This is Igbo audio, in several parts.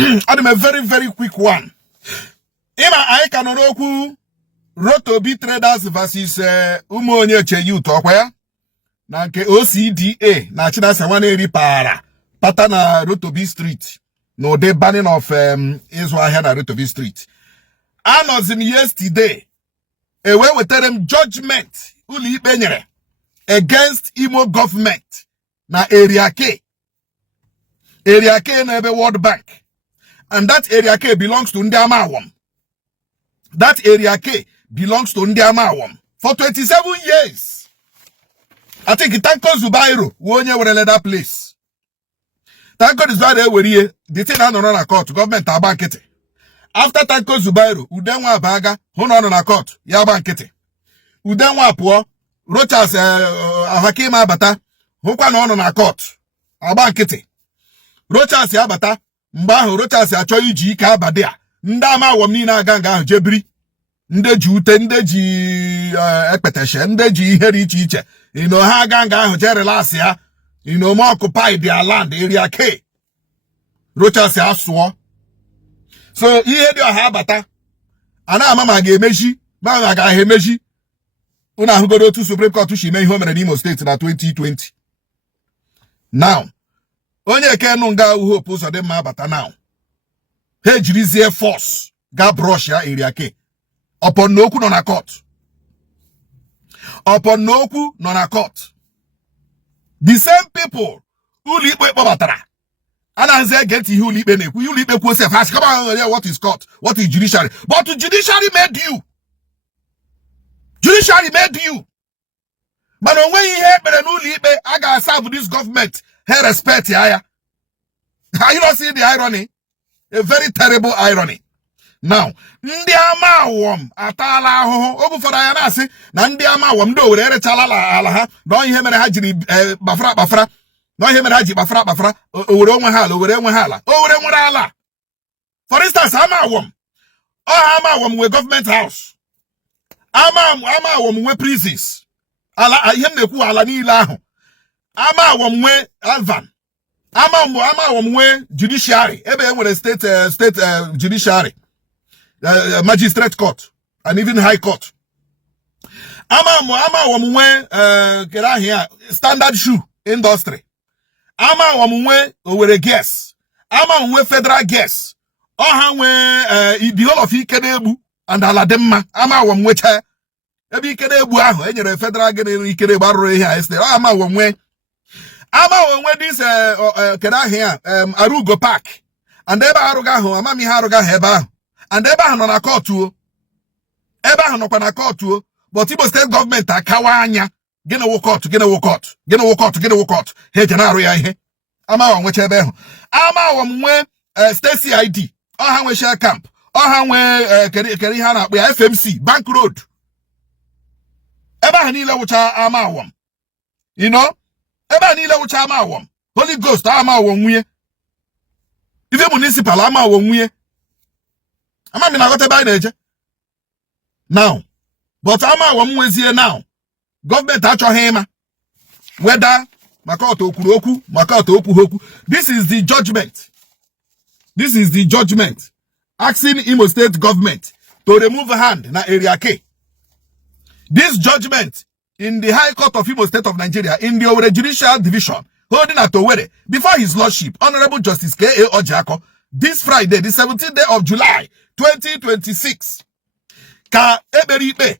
I'm a very, very quick one. Ima I can roku Rotobi Traders versus Umo Onyeche Youth Okwaya. Na nke OCDA na China Sawane eri para. Pata na Rotobi Street. No, the banning of Israel here na Rotobi Street. Anozim yesterday. Ewe weterem judgment uli ikpe against Imo government na area K. Area K na ebe World Bank. And that area K belongs to Amawom. That area K belongs to Amawom. For 27 years. I think Tanko Zubairo wonye were that place. Tanko Zubairo were the thing on a court, government abankete. After Tanko Zubairo, Udenwa Baga, Honon na court, Yabankete. Udenwa Poor, Rochas Hakima Bata, Hukwan on a court, Abankete. Rochas Yabata, Mbaho Rochas Achoyi Kabadea, Ndama Wamina Ganga, Jebri, Ndeju, Tendeji Epeteshe, Ndeji Herichiche, Haganga, Jerelasia, more occupied their land, area K. Rochas Aswa. So, he had your habata. Ana mama gemeji, mama ga hemeji. Una hugo to Supreme Court to Shime home in Imo State na 2020. Now, onye kenunga uho posa de mabata now. He jirizie force ga brush ya area K. Upon noku non a court. Upon noku non a court. The same people who live with Babatara. And as they get you live in you live a question fast. Come on, what is court? What is judiciary? But judiciary made you. Judiciary made you. But when you hear I gotta serve this government. Hey, respect here. You don't see the irony? A very terrible irony. Now, ndị Amawom atala ahụhụ ogu fọrọ ya na-asị na ndị Amawom do were erechala ala ha na ihe mere ha jiri bafra na ihe mere ha ji bafra owere onwe ha ala owere enwe ha ala owere nwere ala. For instance, Amawom we government house. Amawom we prisons. Ala ihe na-ekwu ala niile ahụ. Amawom we Alvan. Amawom we judiciary. Ebe enwere state judiciary. Magistrate court and even high court. Amawom we standard shoe industry. Amawom we owere gas. Amawom we federal gas. Oha we the whole of Ikenebu and Alademma. Amawom we cha ebi Ikenebu ahụ enyere federal gene Ikenebu arụrụ ihe a este. Amawom we this Arugo Park. And ebe aruga ahụ amami ha aruga ha ebe ahụ. And eba no na court o. Eba no kwa na court o. But Imo State Government akawa anya. Gene wo court. He jenaru ya ihe. Amawom we chebe ho. Amawom we Stacy ID. Oha we share camp. Oha we keri ha na akpo ya FMC Bank Road. Eba niile wucha Amawom. You know? Eba niile wucha Amawom. Holy Ghost Amawom nwunye. Ife municipal Amawom nwunye. Now, but Amawom wezie now. Government achọghị ịma whether Makoto Okuroku, Makoto Opuhoku. This is the judgment. This is the judgment asking Imo State Government to remove a hand na area K. This judgment in the High Court of Imo State of Nigeria in the Owerri Judicial Division holding at Owerri before His Lordship Honorable Justice K.A. Ojiako this Friday, the 17th day of July, 2026. Ka eberibe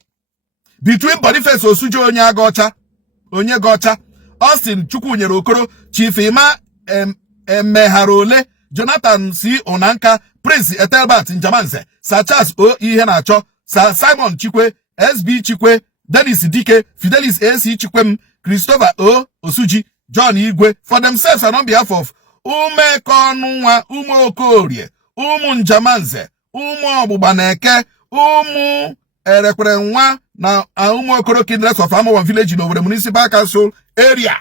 between Boniface Osujo onye gocha Austin Chukwunyere Okoro Chief Ima Emeharole Jonathan C. Onanka Prince Etelbert Njamanze Sir Charles O. Ihenacho Sir Simon Chikwe SB Chikwe Dennis Dike Fidelis A.C. Chikwem Christopher O. Osuji John Igwe for themselves and on behalf of Umekonwa Umo Okorie Umu Njamanze Umu Obubaneke Umu Erekwenwa na Umu Okoro Kindress of Amawom Village in Owerri Municipal Council area.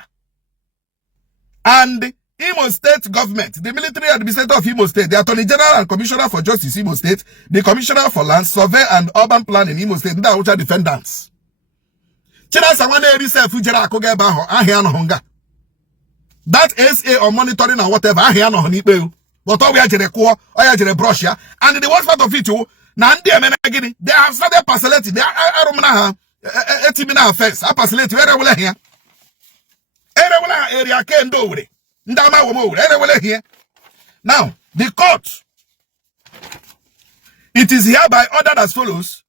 And Imo State Government, the military administrator of Imo State, the Attorney General and Commissioner for Justice Imo State, the Commissioner for Land, Survey and Urban Planning Imo State, which are defendants. China Sawane Erisa Fujera Akoga Baho, Ahiano Honga. That SA or monitoring or whatever, Ahiano Honibeu, but all we are jere brush ya. And the worst part of it too, they have started parcellating. They are etimina offense. I parcellate where here. Area can do with it. Here. Now, the court, it is hereby ordered as follows.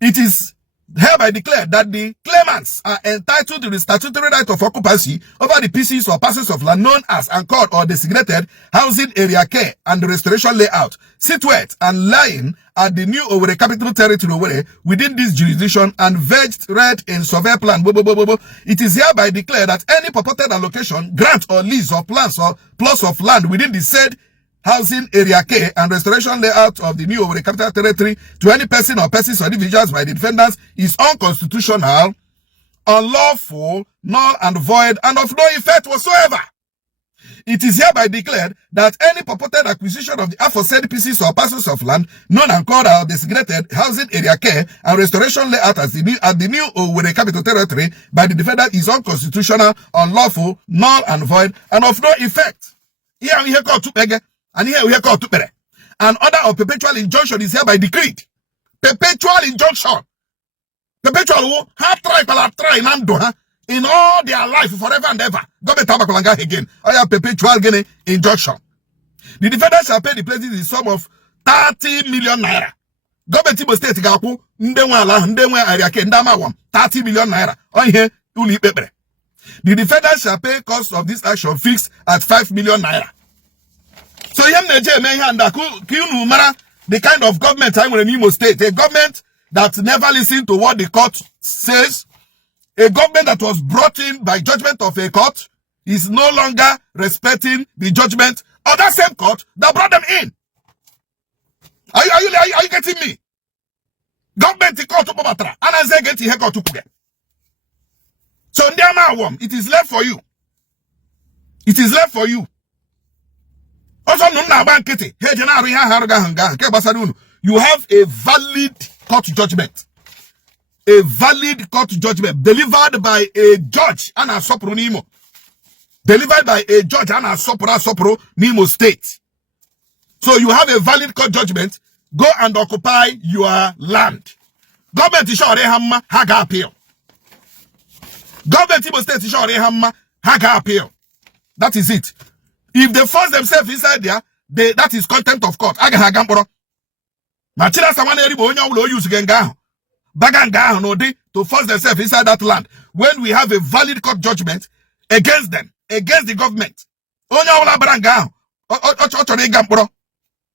It is hereby declared that the claimants are entitled to the statutory right of occupancy over the pieces or parcels of land known as and called or designated housing area care and restoration layout, situate and lying at the new Owerri Capital Territory Owerri within this jurisdiction and verged read in survey plan. It is hereby declared that any purported allocation, grant or lease of plans or plots of land within the said housing area care and restoration layout of the new Owerri Capital Territory to any person or persons or individuals by the defendants is unconstitutional, unlawful, null and void, and of no effect whatsoever. It is hereby declared that any purported acquisition of the aforesaid pieces or parcels of land known and called or designated housing area care and restoration layout at the new Owerri Capital Territory by the defendant is unconstitutional, unlawful, null and void, and of no effect. Here we hear called to and here we are called to pere. An order of perpetual injunction is hereby decreed. Perpetual injunction. Perpetual try in all their life forever and ever. Government again. I have perpetual injunction. The defendant shall pay the plaintiff the sum of 30 million naira. Government Imo State Government 30 million naira. On here, the defendant shall pay cost of this action fixed at 5 million naira. So the kind of government I'm in Imo State, a government that never listened to what the court says, a government that was brought in by judgment of a court is no longer respecting the judgment of that same court that brought them in. Are you getting me? Government court to Babatra, and I say get here court to Puge. So Amawom, it is left for you. It is left for you. Also, you have a valid court judgment. A valid court judgment delivered by a judge and a sopro Nimo. Delivered by a judge and a sopro Imo State. So you have a valid court judgment. Go and occupy your land. Government is sure hamma haga appeal. Government Imo State is sure hamma haga appeal. That is it. If they force themselves inside there, that is contempt of court. Aga hagamboro. Machira someone will use genga. Baganga no day to force themselves inside that land when we have a valid court judgment against them, against the government. Onya wala baranga. Ochore gamboro.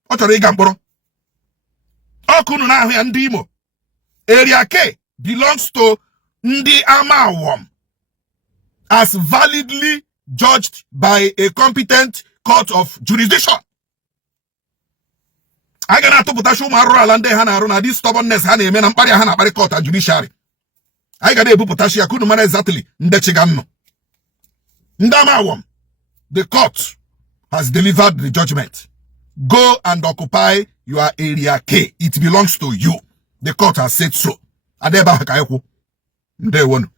Ochore gamboro. Okunu na ahia ndi Imo. Area K belongs to Ndi Amawom as validly judged by a competent court of jurisdiction. I gonna to putashu marura lande hana runa this stubbornness hana eme na mpari hana pari court and judiciary. I gonna ebu putashi akudu mara exactly ndechigamno. Ndamawom, the court has delivered the judgment. Go and occupy your area K. It belongs to you. The court has said so. Adeba hakayeku. Nde wonu.